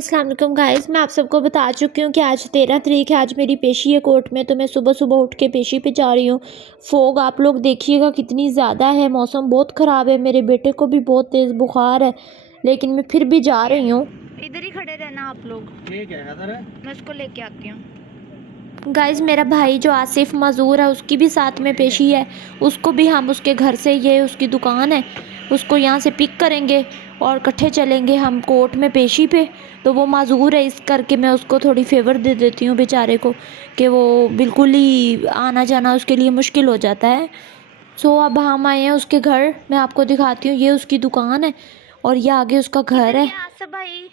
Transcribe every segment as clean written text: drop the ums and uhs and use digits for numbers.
अस्सलाम वालेकुम गाइस, मैं आप सबको बता चुकी हूँ कि आज 13 तारीख है। आज मेरी पेशी है कोर्ट में, तो मैं सुबह सुबह उठ के पेशी पे जा रही हूँ। फोग आप लोग देखिएगा कितनी ज़्यादा है, मौसम बहुत ख़राब है। मेरे बेटे को भी बहुत तेज़ बुखार है, लेकिन मैं फिर भी जा रही हूँ। इधर ही खड़े रहना आप लोग, ठीक है इधर है। मैं उसको लेके आती हूँ। गाइस मेरा भाई जो आसिफ मज़ूर है, उसकी भी साथ में पेशी है। उसको भी हम उसके घर से, ये उसकी दुकान है, उसको यहाँ से पिक करेंगे और इकट्ठे चलेंगे हम कोर्ट में पेशी पे। तो वो माजूर है, इस करके मैं उसको थोड़ी फेवर दे देती हूँ बेचारे को, कि वो बिल्कुल ही आना जाना उसके लिए मुश्किल हो जाता है। सो अब हम आए हैं उसके घर, मैं आपको दिखाती हूँ। ये उसकी दुकान है और ये आगे उसका घर है। आसिफ भाई,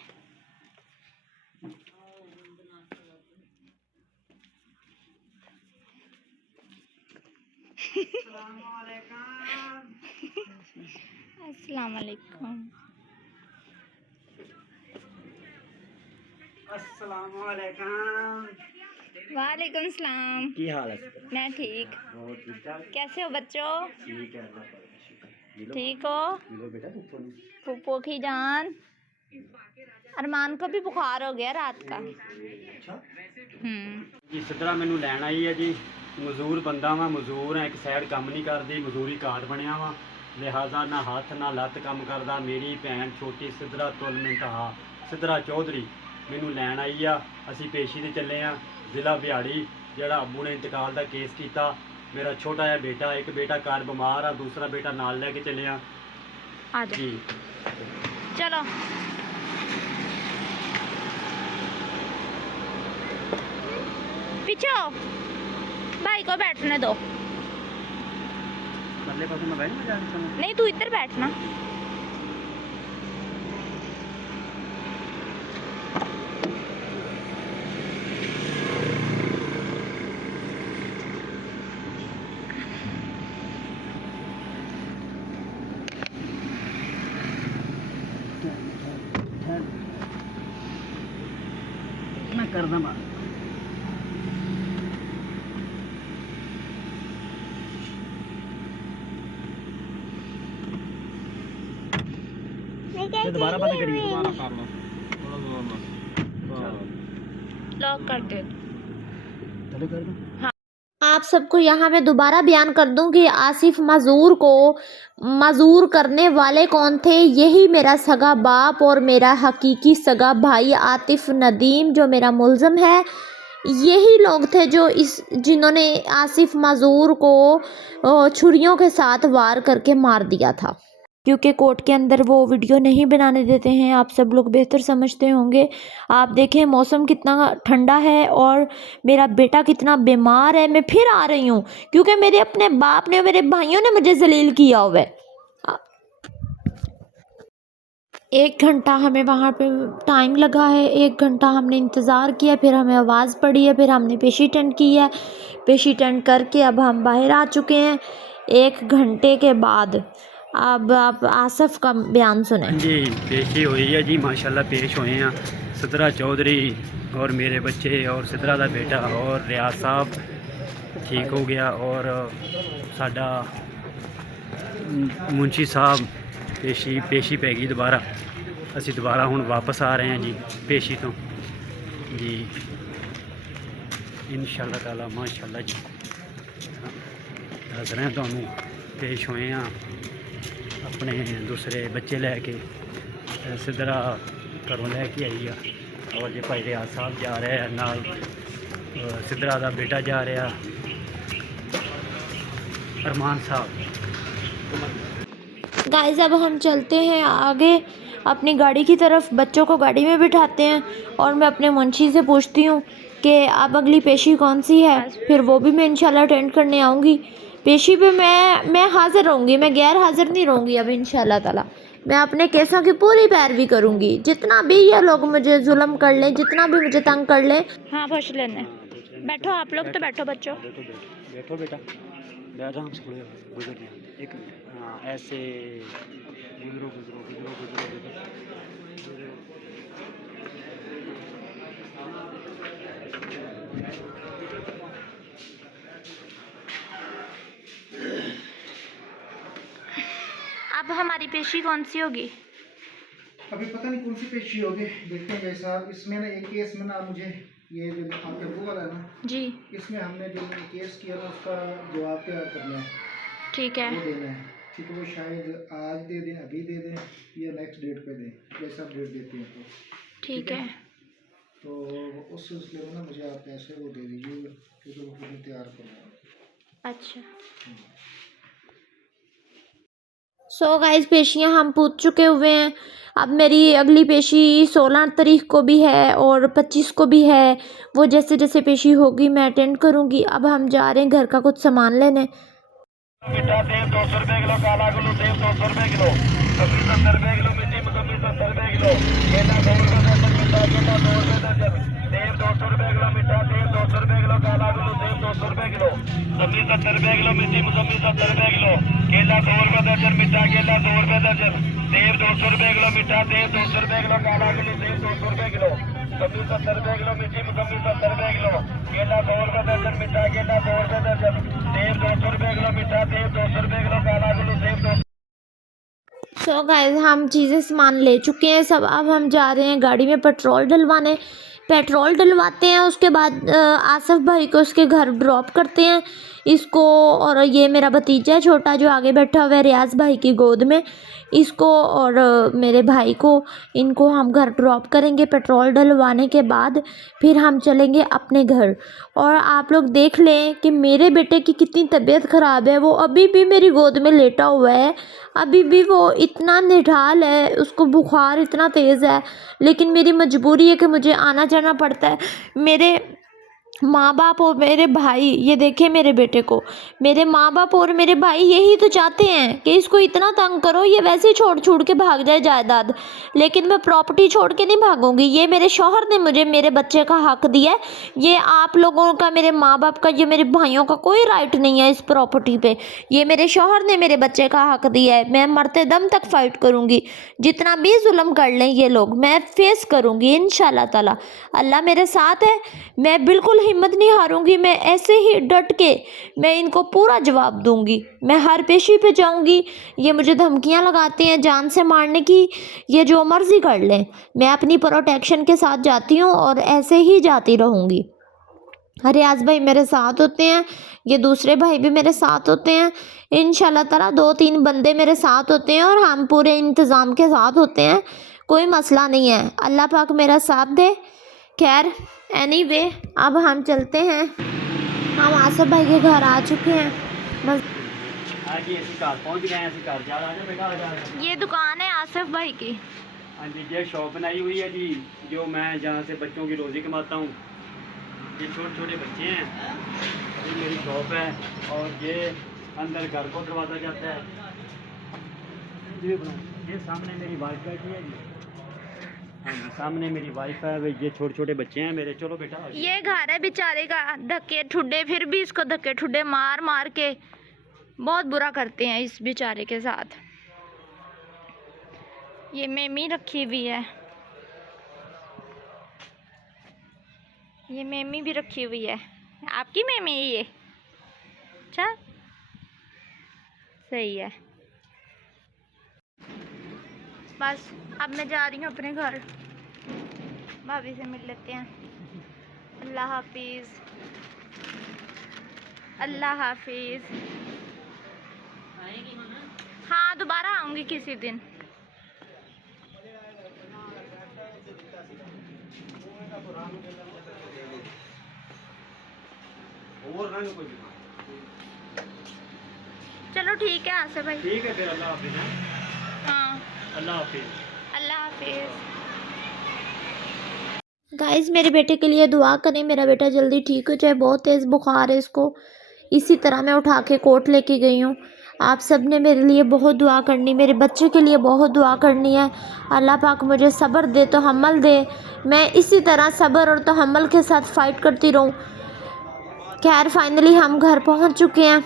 अस्सलाम वालेकुम। अस्सलाम वालेकुम। वालेकुम सलाम। की हाल है? मैं ठीक। और ठीक ठाक? कैसे हो बच्चों? ठीक है, अल्लाह का शुक्र। ठीक हो? मिलो बेटा तुम। फूफो की जान। अरमान को भी बुखार हो गया रात का। अच्छा हम्म। जी सिद्धरा मैनू लैन आई है जी। मजदूर बंदा वा, मजदूर है, एक साइड काम नहीं करती, मजदूरी कार्ड बनया वा, लिहाजा ना हथ ना लत्त काम करदा। मेरी भैन छोटी सिद्धरा तुल मिंटहा सिद्धरा चौधरी मैनू लैन आई आ। असी पेशी ते चले आ जिला बिहाड़ी, जिहड़ा अब्बू ने इंतकाल का केस किया। मेरा छोटा जिहा बेटा, एक बेटा घर बीमार आ, दूसरा बेटा नाल लैके चले आ जा। जी। चलो पीछे आओ, भाई को बैठने दो। परले पासे में बैठ जा। नहीं तू इधर बैठना। मैं कर दूँ दोबारा पता करिए। दोबारा कर लो, थोड़ा जोर लॉक कर दे। चलो कर दो। आप सबको यहाँ मैं दोबारा बयान कर दूं कि आसिफ मज़ूर को मज़ूर करने वाले कौन थे। यही मेरा सगा बाप और मेरा हकीकी सगा भाई आतिफ नदीम, जो मेरा मुल्ज़म है। यही लोग थे जो जिन्होंने आसिफ मज़ूर को छुरियों के साथ वार करके मार दिया था। क्योंकि कोर्ट के अंदर वो वीडियो नहीं बनाने देते हैं, आप सब लोग बेहतर समझते होंगे। आप देखें मौसम कितना ठंडा है और मेरा बेटा कितना बीमार है। मैं फिर आ रही हूँ क्योंकि मेरे अपने बाप ने, मेरे भाइयों ने मुझे जलील किया हुआ है। 1 घंटा हमें वहाँ पे टाइम लगा है, 1 घंटा हमने इंतज़ार किया, फिर हमें आवाज़ पड़ी है, फिर हमने पेशी अटेंड की है। पेशी अटेंड करके अब हम बाहर आ चुके हैं 1 घंटे के बाद। अब आप आसिफ का बयान सुने जी। पेशी हुई है जी, माशाल्लाह पेश हुए हैं सिद्धरा चौधरी और मेरे बच्चे और सिद्धरा का बेटा और रियाज साहब ठीक हो गया। और साडा मुंशी साहब पेशी पै गई दोबारा। असी दोबारा हुण वापस आ रहे हैं जी पेशी तो जी, इंशाअल्लाह ताला माशाल्लाह जी। दस रहे हैं तुहानू पेश हुए हैं अपने दूसरे बच्चे लैके। सिद्धरा घरों लैके आई आ और जे भाई रियाज साहब जा रहे हैं नाल, सिद्धरा का बेटा जा रहा अरमान साहब। गाइस। अब हम चलते हैं आगे अपनी गाड़ी की तरफ, बच्चों को गाड़ी में बिठाते हैं और मैं अपने मुंशी से पूछती हूँ कि अब अगली पेशी कौन सी है। फिर वो भी मैं इंशाल्लाह अटेंड करने आऊँगी। पेशी पे मैं हाज़िर रहूँगी, मैं गैर हाज़िर नहीं रहूँगी। अब इंशाल्लाह ताला मैं अपने केसों की पूरी पैरवी करूँगी। जितना भी ये लोग मुझे जुल्म कर लें, जितना भी मुझे तंग कर लें। हाँ पूछ लेने। बैठो आप लोग तो बैठो बच्चों। बैठो बेटा, आराम से गुजर एक। हाँ ऐसे गुजरो गुजरो गुजरो गुजरो गुजरो। अब हमारी पेशी कौन सी होगी? अभी पता नहीं कौन सी पेशी होगी, देखते हैं भाई साहब। इसमें ना एक केस में ना मुझे ये जो आपके वो वाला है ना जी इसमें हमने जो केस किया ना उसका जवाब तैयार करना है, ठीक है। वो देना है। ठीक है, वो शायद आज दे दें, अभी दे दें या नेक्स्ट डेट पे दें, जैसा आप डेट देते हैं तो ठीक है। तो उस सिलसिले में ना मुझे आप पैसे वो दे दीजिए क्योंकि वो फिर तैयार करना है। अच्छा सो गाइस पेशियां हम पूछ चुके हुए हैं। अब मेरी अगली पेशी 16 तारीख को भी है और 25 को भी है। वो जैसे जैसे पेशी होगी मैं अटेंड करूँगी। अब हम जा रहे हैं घर का कुछ सामान लेने। मिठा सेब 200 रुपए किलो, काला गुल्लू सेब 200 रुपए किलो, कभी 70 रुपए किलो, मिट्टी मौसमी 70 रुपए किलो, केला 2 रुपए दर्जन, मिठा केला 2 रुपए दर्जन, सेब 200 रुपए किलो, मिठा सेब 200 रुपए किलो, काला गुल्लू सेब 200 रुपए किलो, कभी 70 रुपए किलो, मिट्टी मौसमी 70 रुपए किलो, केला 2 रुपए दर्जन, मिठा केला 2 रुपए दर्जन, सेब 200 रुपए किलो, मिठा सेब 200 रुपए किलो, काला गुल्लू सेब 200 रुपए किलो, कभी 70 रुपए किलो, मिट्टी मौसमी 70 रुपए किलो, केला 2 रुपए दर्जन, मिठा केला 2 रुपए दर्जन, सेब 200 रुपए किलो, मिठा सेब 200 रुपए किलो, काला गुल्लू सेब 200। सो गाइस हम चीज़ें सामान ले चुके हैं सब। अब हम जा रहे हैं गाड़ी में पेट्रोल डलवाने। पेट्रोल डलवाते हैं उसके बाद आसिफ भाई को उसके घर ड्रॉप करते हैं इसको। और ये मेरा भतीजा है छोटा जो आगे बैठा हुआ है रियाज भाई की गोद में। इसको और मेरे भाई को, इनको हम घर ड्रॉप करेंगे। पेट्रोल डलवाने के बाद फिर हम चलेंगे अपने घर। और आप लोग देख लें कि मेरे बेटे की कितनी तबीयत ख़राब है। वो अभी भी मेरी गोद में लेटा हुआ है, अभी भी वो इतना निढाल है, उसको बुखार इतना तेज़ है। लेकिन मेरी मजबूरी है कि मुझे आना जाना पड़ता है। मेरे माँ बाप और मेरे भाई, ये देखें मेरे बेटे को, मेरे माँ बाप और मेरे भाई यही तो चाहते हैं कि इसको इतना तंग करो ये वैसे ही छोड़ के भाग जाए जायदाद। लेकिन मैं प्रॉपर्टी छोड़ के नहीं भागूंगी। ये मेरे शौहर ने मुझे मेरे बच्चे का हक दिया है। ये आप लोगों का, मेरे माँ बाप का, ये मेरे भाइयों का कोई राइट नहीं है इस प्रॉपर्टी पे। ये मेरे शौहर ने मेरे बच्चे का हक दिया है। मैं मरते दम तक फाइट करूँगी। जितना भी जुल्म कर लें ये लोग, मैं फेस करूँगी इंशाल्लाह ताला। अल्लाह मेरे साथ है, मैं बिल्कुल हिम्मत नहीं हारूंगी। मैं ऐसे ही डट के मैं इनको पूरा जवाब दूंगी। मैं हर पेशी पे जाऊंगी। ये मुझे धमकियां लगाते हैं जान से मारने की, ये जो मर्जी कर लें। मैं अपनी प्रोटेक्शन के साथ जाती हूँ और ऐसे ही जाती रहूँगी। रियाज भाई मेरे साथ होते हैं, ये दूसरे भाई भी मेरे साथ होते हैं। इंशाल्लाह ताला 2-3 बंदे मेरे साथ होते हैं और हम पूरे इंतज़ाम के साथ होते हैं। कोई मसला नहीं है, अल्लाह पाक मेरा साथ दे। खैर एनीवे अब हम चलते हैं। हम आसिफ भाई के घर आ चुके हैं। बस आज ये ਅਸੀਂ ਘਰ पहुंच गए हैं। ਅਸੀਂ घर जा रहे हैं बेटा, आ जा। ये दुकान है आसिफ भाई की। हाँ जी, ये शॉप बनाई हुई है जी, जो मैं जहाँ से बच्चों की रोज़ी कमाता हूँ। ये छोटे छोटे बच्चे हैं, ये मेरी शॉप है। और ये अंदर घर को दरवाज़ा जाता है। ये सामने मेरी वाइफ बैठी है जी। हाँ जी, सामने मेरी वाइफ है। ये छोटे छोटे बच्चे हैं मेरे। चलो बेटा, ये घर है बेचारे का, धक्के ठुड्डे, फिर भी इसको धक्के ठुड्डे मार मार के बहुत बुरा करते हैं इस बेचारे के साथ। ये मेमी रखी हुई है, ये मेमी भी रखी हुई है। आपकी मेमी है ये? अच्छा सही है। बस अब मैं जा रही हूँ अपने घर, भाभी से मिल लेते हैं। अल्लाह हाफिज़, अल्लाह हाफिज़। हाँ दोबारा आऊँगी किसी दिन। और रंग कोई चलो ठीक है आसिफ भाई। ठीक है फिर, अल्लाह हाफिज़। हाँ अल्लाह हाफिज़। अल्लाह हाफिज़। गाइस मेरे बेटे के लिए दुआ करें, मेरा बेटा जल्दी ठीक हो जाए। बहुत तेज़ बुखार है इसको। इसी तरह मैं उठा के कोर्ट लेके गई हूँ। आप सब ने मेरे लिए बहुत दुआ करनी, मेरे बच्चे के लिए बहुत दुआ करनी है। अल्लाह पाक मुझे सब्र दे, तहम्मुल दे। मैं इसी तरह सब्र और तहम्मुल के साथ फ़ाइट करती रहूँ। खैर फाइनली हम घर पहुँच चुके हैं।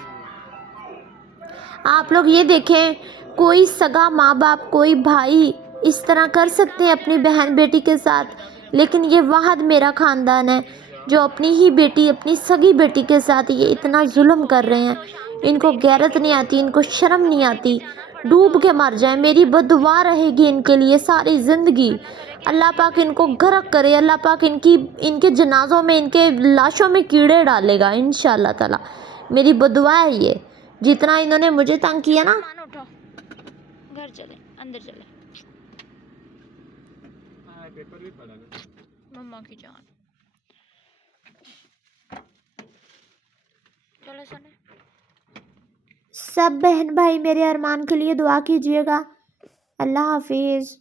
आप लोग ये देखें, कोई सगा माँ बाप, कोई भाई इस तरह कर सकते हैं अपनी बहन बेटी के साथ, लेकिन ये वाहद मेरा ख़ानदान है जो अपनी ही बेटी, अपनी सगी बेटी के साथ ये इतना जुल्म कर रहे हैं। इनको गैरत नहीं आती, इनको शर्म नहीं आती। डूब के मर जाए। मेरी बददुआ रहेगी इनके लिए सारी ज़िंदगी। अल्लाह पाक इनको गर्क करे, अल्लाह पाक इनके जनाजों में, इनके लाशों में कीड़े डालेगा इंशाअल्लाह ताला। मेरी बददुआ है ये। जितना इन्होंने मुझे तंग किया ना, सामान उठाओ, घर चले, अंदर चले। मम्मा की जान, चलो सने। सब बहन भाई मेरे अरमान के लिए दुआ कीजिएगा। अल्लाह हाफिज़।